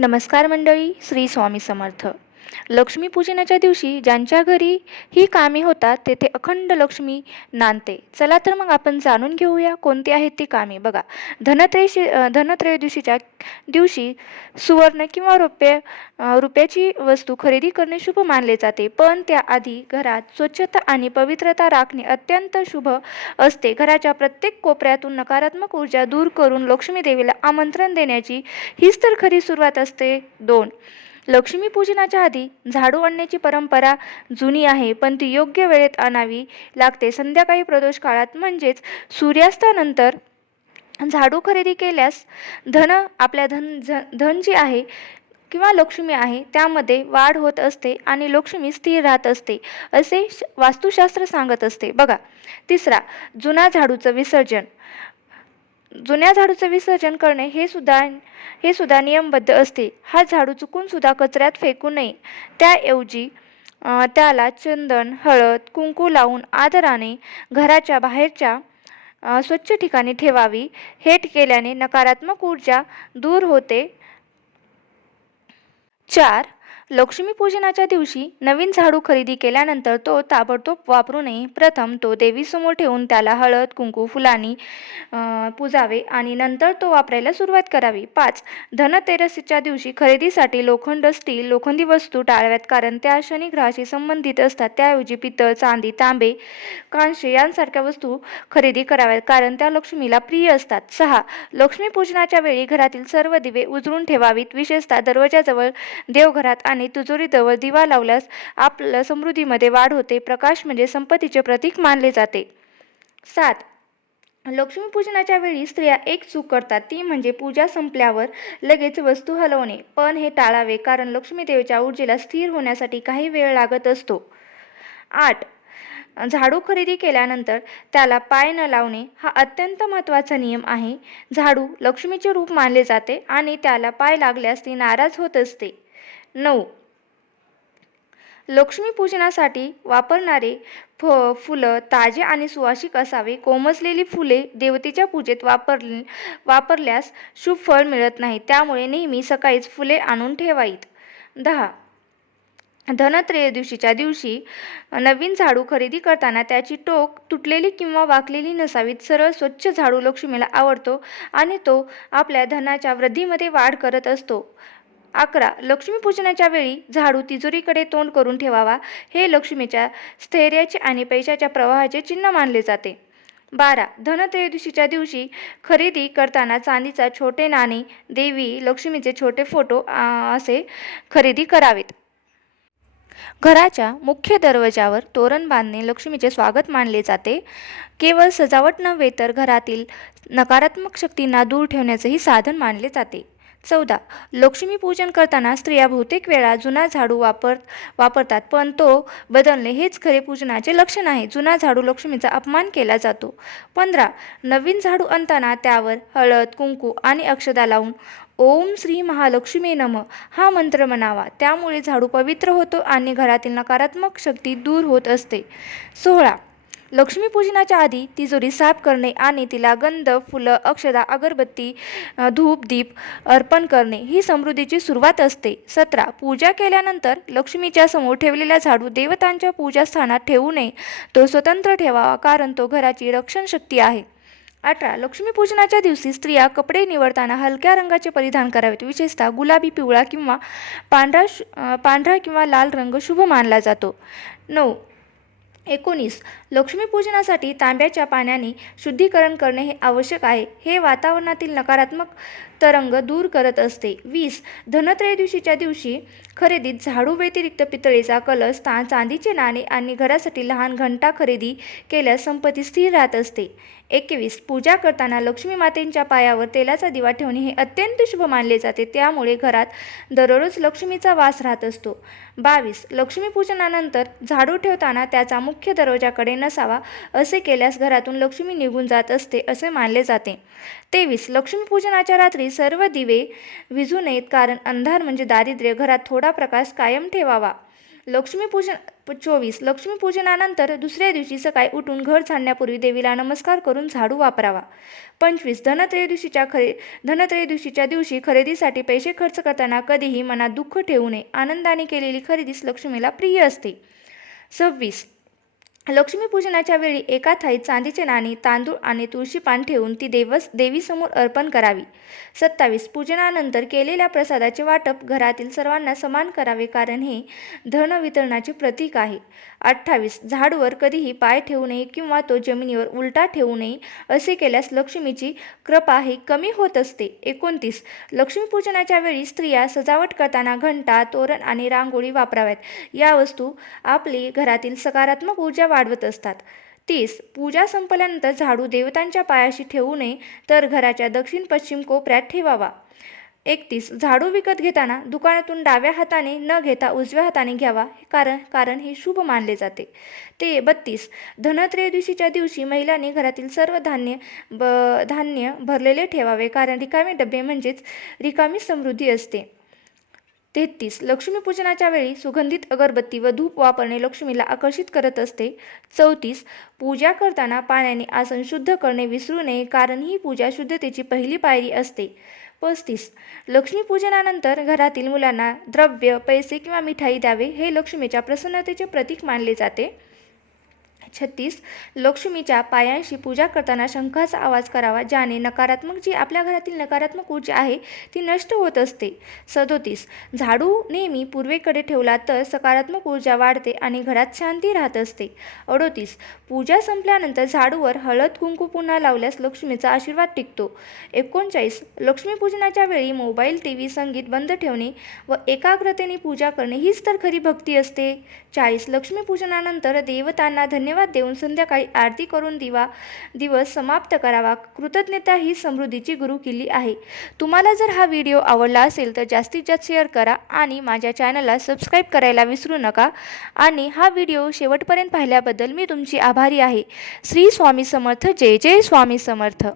नमस्कार मंडळी, श्री स्वामी समर्थ. लक्ष्मीपूजनाच्या दिवशी ज्यांच्या घरी ही कामे होतात तेथे अखंड लक्ष्मी नांदते. चला तर मग आपण जाणून घेऊया कोणती आहेत ती कामे. बघा, धनत्रयोदशीच्या दिवशी सुवर्ण किंवा रुपयाची वस्तू खरेदी करणे शुभ मानले जाते. पण त्याआधी घरात स्वच्छता आणि पवित्रता राखणे अत्यंत शुभ असते. घराच्या प्रत्येक कोपऱ्यातून नकारात्मक ऊर्जा दूर करून लक्ष्मी देवीला आमंत्रण देण्याची हीच तर खरी सुरुवात असते. 2. लक्ष्मीपूजनाच्या आधी झाडू आणण्याची परंपरा जुनी आहे, पण ती योग्य वेळेत आणावी लागते. संध्याकाळी प्रदोष काळात म्हणजेच सूर्यास्तानंतर झाडू खरेदी केल्यास धन जी आहे किंवा लक्ष्मी आहे त्यामध्ये वाढ होत असते आणि लक्ष्मी स्थिर राहत असते असे वास्तुशास्त्र सांगत असते. बघा, 3. जुन्या झाडूचं विसर्जन करणे हे सुद्धा नियमबद्ध असते. हा झाडू चुकून सुद्धा कचऱ्यात फेकू नये. त्याऐवजी त्याला चंदन, हळद, कुंकू लावून आदराने घराच्या बाहेरच्या स्वच्छ ठिकाणी ठेवावी. हे केल्याने नकारात्मक ऊर्जा दूर होते. 4. लक्ष्मीपूजनाच्या दिवशी नवीन झाडू खरेदी केल्यानंतर तो ताबडतोब वापरू नये. प्रथम तो देवीसमोर ठेवून त्याला हळद, कुंकू, फुलांनी पुजावे आणि नंतर तो वापरायला सुरुवात करावी. 5. धनतेरसच्या दिवशी खरेदीसाठी लोखंडी वस्तू टाळाव्यात, कारण त्या शनी ग्रहाशी संबंधित असतात. त्याऐवजी पितळ, चांदी, तांबे, कांस्य यांसारख्या वस्तू खरेदी कराव्यात, कारण त्या लक्ष्मीला प्रिय असतात. 6. लक्ष्मीपूजनाच्या वेळी घरातील सर्व दिवे उजळून ठेवावीत. विशेषतः दरवाजाजवळ, देवघरात आणि तिजोरीजवळ दिवा लावल्यास आपल्या समृद्धीमध्ये वाढ होते. प्रकाश म्हणजे संपत्तीचे प्रतीक मानले जाते. 7. लक्ष्मीपूजनाच्या वेळी स्त्रिया एक चूक करतात, ती म्हणजे पूजा संपल्यावर लगेच वस्तू हलवणे. पण हे टाळावे, कारण लक्ष्मी देवीच्या ऊर्जेला स्थिर होण्यासाठी काही वेळ लागत असतो. 8. झाडू खरेदी केल्यानंतर त्याला पाय न लावणे हा अत्यंत महत्त्वाचा नियम आहे. झाडू लक्ष्मीचे रूप मानले जाते आणि त्याला पाय लागल्यास ती नाराज होत असते. 9. लक्ष्मीपूजनासाठी वापरणारे फुलं ताजे आणि सुवासिक असावे. कोमजलेली फुले देवतेच्या पूजेत वापरल्यास शुभ फळ मिळत नाही. त्यामुळे नेहमी सकाळीच फुले आणून ठेवावीत. 10. धनत्रयोदशीच्या दिवशी नवीन झाडू खरेदी करताना त्याची टोक तुटलेली किंवा वाकलेली नसावीत. सरळ स्वच्छ झाडू लक्ष्मीला आवडतो आणि तो आपल्या धनाच्या वृद्धीमध्ये वाढ करत असतो. 11. लक्ष्मीपूजनाच्या वेळी झाडू तिजोरीकडे तोंड करून ठेवावा. हे लक्ष्मीच्या स्थैर्याचे आणि पैशाच्या प्रवाहाचे चिन्ह मानले जाते. 12. धनत्रयोदशीच्या दिवशी खरेदी करताना चांदीचा छोटे नाणे, देवी लक्ष्मीचे छोटे फोटो असे खरेदी करावेत. घराच्या मुख्य दरवाजावर तोरण बांधणे लक्ष्मीचे स्वागत मानले जाते. केवळ सजावट नव्हे तर घरातील नकारात्मक शक्तींना दूर ठेवण्याचेही साधन मानले जाते. 14. लक्ष्मीपूजन करताना स्त्रिया बहुतेक वेळा जुना झाडू वापरतात, पण तो बदलणे हेच खरे पूजनाचे लक्षण आहे. जुना झाडू लक्ष्मीचा अपमान केला जातो. 15. नवीन झाडू आणताना त्यावर हळद, कुंकू आणि अक्षता लावून ओम श्री महालक्ष्मी नमः हा मंत्र म्हणावा. त्यामुळे झाडू पवित्र होतो आणि घरातील नकारात्मक शक्ती दूर होत असते. 16. लक्ष्मीपूजनाच्या आधी तिजोरी साफ करणे आणि तिला गंध, फुलं, अक्षता, अगरबत्ती, धूप, दीप अर्पण करणे ही समृद्धीची सुरुवात असते. 17. पूजा केल्यानंतर लक्ष्मीच्या समोर ठेवलेला झाडू देवतांच्या पूजास्थानात ठेवू नये. तो स्वतंत्र ठेवावा, कारण तो घराची रक्षण शक्ती आहे. 18. लक्ष्मीपूजनाच्या दिवशी स्त्रिया कपडे निवडताना हलक्या रंगाचे परिधान करावेत. विशेषतः गुलाबी, पिवळा किंवा पांढरा किंवा लाल रंग शुभ मानला जातो. 9. 19. लक्ष्मीपूजनासाठी तांब्याच्या पाण्याने शुद्धीकरण करणे हे आवश्यक आहे. हे वातावरणातील नकारात्मक तरंग दूर करत असते. 20. धनत्रयोदशीच्या दिवशी खरेदीत झाडू व्यतिरिक्त पितळेचा कलश, चांदीचे नाणे आणि घरासाठी लहान घंटा खरेदी केल्यास संपत्ती स्थिर राहत असते. 21. पूजा करताना लक्ष्मी मातेच्या पायावर तेलाचा दिवा ठेवणे हे अत्यंत शुभ मानले जाते. त्यामुळे घरात दररोज लक्ष्मीचा वास राहत असतो. 22. लक्ष्मीपूजनानंतर झाडू ठेवताना त्याचा मुख्य दरवाजाकडे नसावा. असे केल्यास घरातून लक्ष्मी निघून जात असते असे मानले जाते. 23. लक्ष्मीपूजनाच्या रात्री सर्व दिवे विझू नयेत, कारण अंधार म्हणजे दारिद्र्य. घरात थोडा प्रकाश कायम ठेवावा. लक्ष्मीपूजनानंतर दुसऱ्या दिवशी सकाळी उठून घर झाडण्यापूर्वी देवीला नमस्कार करून झाडू वापरावा. 25. धनत्रयोदशीच्या दिवशी खरेदीसाठी पैसे खर्च करताना कधीही मनात दुःख ठेवू नये. आनंदाने केलेली खरेदीच लक्ष्मीला प्रिय असते. 26. लक्ष्मीपूजनाच्या वेळी एका थाळीत चांदीचे नाणे, तांदूळ आणि तुळशी पान ठेवून ती देवीसमोर अर्पण करावी. 27. पूजनानंतर केलेल्या प्रसादाचे वाटप घरातील सर्वांना समान करावे, कारण हे धनवितरणाचे प्रतीक आहे. 28. झाडूवर कधीही पाय ठेवू नये किंवा तो जमिनीवर उलटा ठेवू नये. असे केल्यास लक्ष्मीची कृपा ही कमी होत असते. 29. लक्ष्मीपूजनाच्या वेळी स्त्रिया सजावट करताना घंटा, तोरण आणि रांगोळी वापराव्यात. या वस्तू आपली घरातील सकारात्मक ऊर्जा वाढवत असतात. 30. पूजा संपल्यानंतर झाडू देवतांच्या पायाशी ठेवू नये, तर घराच्या दक्षिण-पश्चिम कोपऱ्यात ठेवावा. 31. झाडू विकत घेताना दुकानातून डाव्या हाताने न घेता उजव्या हाताने घ्यावा, कारण हे शुभ मानले जाते. 32. धनत्रयोदशीच्या दिवशी महिलांनी घरातील सर्व धान्य भरलेले ठेवावे, कारण रिकामे डबे म्हणजेच रिकामी समृद्धी असते. 33. लक्ष्मीपूजनाच्या वेळी सुगंधित अगरबत्ती व धूप वापरणे लक्ष्मीला आकर्षित करत असते. 34. पूजा करताना पाण्याने आसन शुद्ध करणे विसरू नये, कारण ही पूजा शुद्धतेची पहिली पायरी असते. 35. लक्ष्मीपूजनानंतर घरातील मुलांना द्रव्य, पैसे किंवा मिठाई द्यावे, हे लक्ष्मीच्या प्रसन्नतेचे प्रतीक मानले जाते. 36. लक्ष्मीच्या पायांशी पूजा करताना शंखाचा आवाज करावा, ज्याने आपल्या घरातील नकारात्मक ऊर्जा आहे ती नष्ट होत असते. 37. झाडू नेहमी पूर्वेकडे ठेवला तर सकारात्मक ऊर्जा वाढते आणि घरात शांती राहत असते. 38. पूजा संपल्यानंतर झाडूवर हळद कुंकू पुन्हा लावल्यास लक्ष्मीचा आशीर्वाद टिकतो. 39. लक्ष्मीपूजनाच्या वेळी मोबाईल, टीव्ही, संगीत बंद ठेवणे व एकाग्रतेने पूजा करणे हीच तर खरी भक्ती असते. 40. लक्ष्मीपूजनानंतर देवतांना धन्यवाद देऊन संध्याकाळी आरती करून दिवस समाप्त करावा. कृतज्ञता ही समृद्धीची गुरुकिल्ली आहे. तुम्हाला जर हा व्हिडिओ आवडला असेल तर जास्तीत जास्त शेअर करा आणि माझ्या चॅनलला सबस्क्राईब करायला विसरू नका. आणि हा व्हिडिओ शेवटपर्यंत पाहिल्याबद्दल मी तुमची आभारी आहे. श्री स्वामी समर्थ. जय जय स्वामी समर्थ.